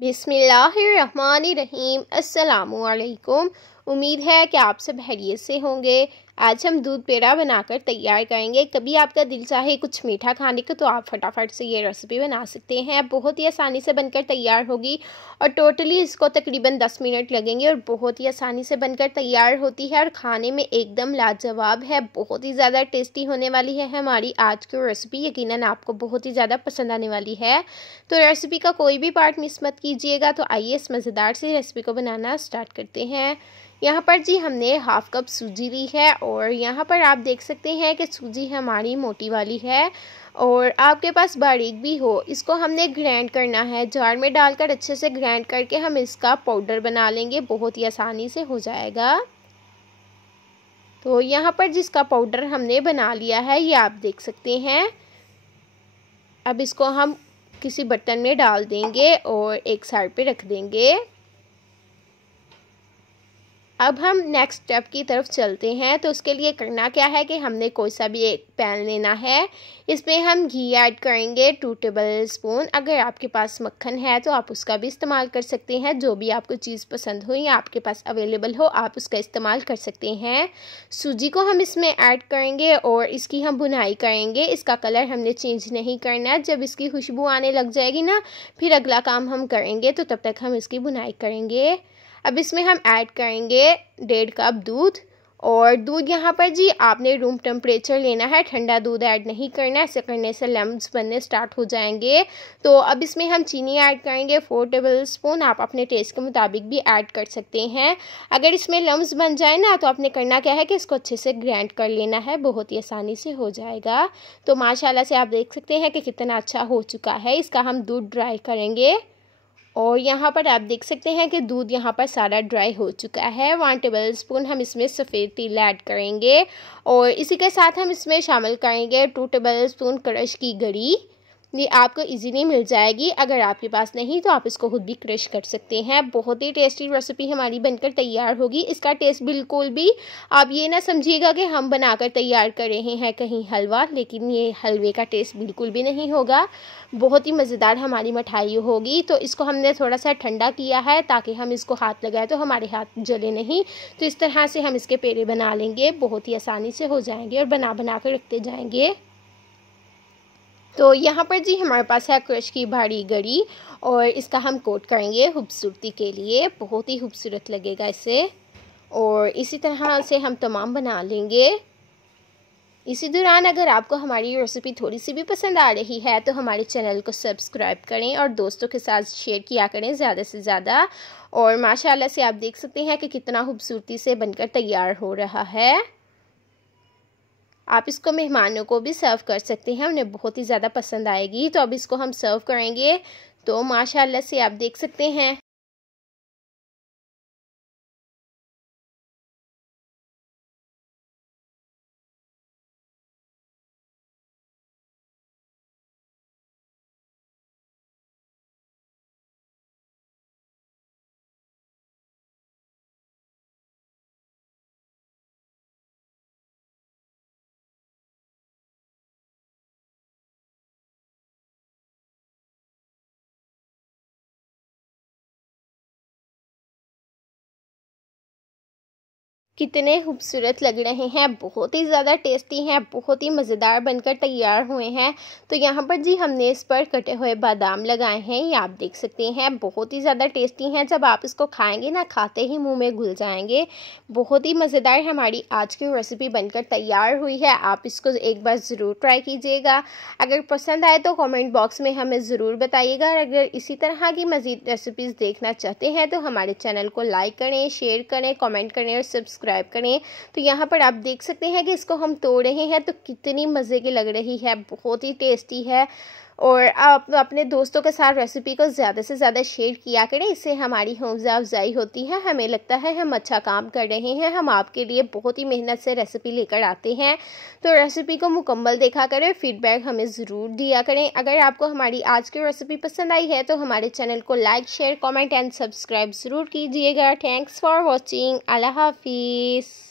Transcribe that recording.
बिस्मिल्लाहिर्रहमानिर्रहीम। अस्सलामुअलैकुम। उम्मीद है कि आप सब खैरियत से होंगे। आज हम दूध पेड़ा बनाकर तैयार करेंगे। कभी आपका दिल चाहे कुछ मीठा खाने को तो आप फटाफट से ये रेसिपी बना सकते हैं। बहुत ही आसानी से बनकर तैयार होगी और टोटली इसको तकरीबन 10 मिनट लगेंगे और बहुत ही आसानी से बनकर तैयार होती है और खाने में एकदम लाजवाब है। बहुत ही ज़्यादा टेस्टी होने वाली है हमारी आज की रेसिपी। यकीनन आपको बहुत ही ज़्यादा पसंद आने वाली है। तो रेसिपी का कोई भी पार्ट मिस मत कीजिएगा। तो आइए इस मज़ेदार सी रेसिपी को बनाना स्टार्ट करते हैं। यहाँ पर जी हमने हाफ़ कप सूजी ली है और यहाँ पर आप देख सकते हैं कि सूजी हमारी मोटी वाली है और आपके पास बारीक भी हो। इसको हमने ग्राइंड करना है, जार में डालकर अच्छे से ग्राइंड करके हम इसका पाउडर बना लेंगे। बहुत ही आसानी से हो जाएगा। तो यहाँ पर जिसका पाउडर हमने बना लिया है ये आप देख सकते हैं। अब इसको हम किसी बर्तन में डाल देंगे और एक साइड पे रख देंगे। अब हम नेक्स्ट स्टेप की तरफ चलते हैं। तो उसके लिए करना क्या है कि हमने कोई सा भी एक पैन लेना है। इसमें हम घी ऐड करेंगे 2 टेबल स्पून। अगर आपके पास मक्खन है तो आप उसका भी इस्तेमाल कर सकते हैं। जो भी आपको चीज़ पसंद हो या आपके पास अवेलेबल हो आप उसका इस्तेमाल कर सकते हैं। सूजी को हम इसमें ऐड करेंगे और इसकी हम भुनाई करेंगे। इसका कलर हमने चेंज नहीं करना है। जब इसकी खुशबू आने लग जाएगी ना फिर अगला काम हम करेंगे। तो तब तक हम इसकी भुनाई करेंगे। अब इसमें हम ऐड करेंगे 1.5 कप दूध और दूध यहाँ पर जी आपने रूम टेम्परेचर लेना है, ठंडा दूध ऐड नहीं करना है। ऐसे करने से लम्स बनने स्टार्ट हो जाएंगे। तो अब इसमें हम चीनी ऐड करेंगे 4 टेबल स्पून। आप अपने टेस्ट के मुताबिक भी ऐड कर सकते हैं। अगर इसमें लम्स बन जाए ना तो आपने करना क्या है कि इसको अच्छे से ग्राइंड कर लेना है। बहुत ही आसानी से हो जाएगा। तो माशाल्लाह से आप देख सकते हैं कि कितना अच्छा हो चुका है। इसका हम दूध ड्राई करेंगे और यहाँ पर आप देख सकते हैं कि दूध यहाँ पर सारा ड्राई हो चुका है। 1 टेबल स्पून हम इसमें सफ़ेद तिल ऐड करेंगे और इसी के साथ हम इसमें शामिल करेंगे 2 टेबल स्पून क्रश की गरी। ये आपको इजीली मिल जाएगी। अगर आपके पास नहीं तो आप इसको खुद भी क्रश कर सकते हैं। बहुत ही टेस्टी रेसिपी हमारी बनकर तैयार होगी। इसका टेस्ट बिल्कुल भी आप ये ना समझिएगा कि हम बनाकर तैयार कर रहे हैं कहीं हलवा, लेकिन ये हलवे का टेस्ट बिल्कुल भी नहीं होगा। बहुत ही मज़ेदार हमारी मिठाई होगी। तो इसको हमने थोड़ा सा ठंडा किया है ताकि हम इसको हाथ लगाए तो हमारे हाथ जले नहीं। तो इस तरह से हम इसके पेड़े बना लेंगे। बहुत ही आसानी से हो जाएंगे और बना कर रखते जाएंगे। तो यहाँ पर जी हमारे पास है क्रश की भारी गरी और इसका हम कोट करेंगे खूबसूरती के लिए। बहुत ही खूबसूरत लगेगा इससे और इसी तरह से हम तमाम बना लेंगे। इसी दौरान अगर आपको हमारी रेसिपी थोड़ी सी भी पसंद आ रही है तो हमारे चैनल को सब्सक्राइब करें और दोस्तों के साथ शेयर किया करें ज़्यादा से ज़्यादा। और माशाल्लाह से आप देख सकते हैं कि कितना खूबसूरती से बनकर तैयार हो रहा है। आप इसको मेहमानों को भी सर्व कर सकते हैं, उन्हें बहुत ही ज़्यादा पसंद आएगी। तो अब इसको हम सर्व करेंगे। तो माशाल्लाह से आप देख सकते हैं। कितने खूबसूरत लग रहे हैं, बहुत ही ज़्यादा टेस्टी हैं, बहुत ही मज़ेदार बनकर तैयार हुए हैं। तो यहाँ पर जी हमने इस पर कटे हुए बादाम लगाए हैं, ये आप देख सकते हैं। बहुत ही ज़्यादा टेस्टी हैं। जब आप इसको खाएंगे ना खाते ही मुंह में घुल जाएंगे। बहुत ही मज़ेदार हमारी आज की रेसिपी बनकर तैयार हुई है। आप इसको एक बार ज़रूर ट्राई कीजिएगा। अगर पसंद आए तो कमेंट बॉक्स में हमें ज़रूर बताइएगा। और अगर इसी तरह की मज़ीद रेसिपीज़ देखना चाहते हैं तो हमारे चैनल को लाइक करें, शेयर करें, कमेंट करें और सब्सक्राइब करें। तो यहाँ पर आप देख सकते हैं कि इसको हम तोड़ रहे हैं तो कितनी मज़े की लग रही है, बहुत ही टेस्टी है। और आप अपने दोस्तों के साथ रेसिपी को ज़्यादा से ज़्यादा शेयर किया करें। इससे हमारी हौसला अफजाई होती है। हमें लगता है हम अच्छा काम कर रहे हैं। हम आपके लिए बहुत ही मेहनत से रेसिपी लेकर आते हैं। तो रेसिपी को मुकम्मल देखा करें, फीडबैक हमें ज़रूर दिया करें। अगर आपको हमारी आज की रेसिपी पसंद आई है तो हमारे चैनल को like, share, comment and subscribe ज़रूर कीजिएगा। Thanks for watching. अल्लाह हाफिज़।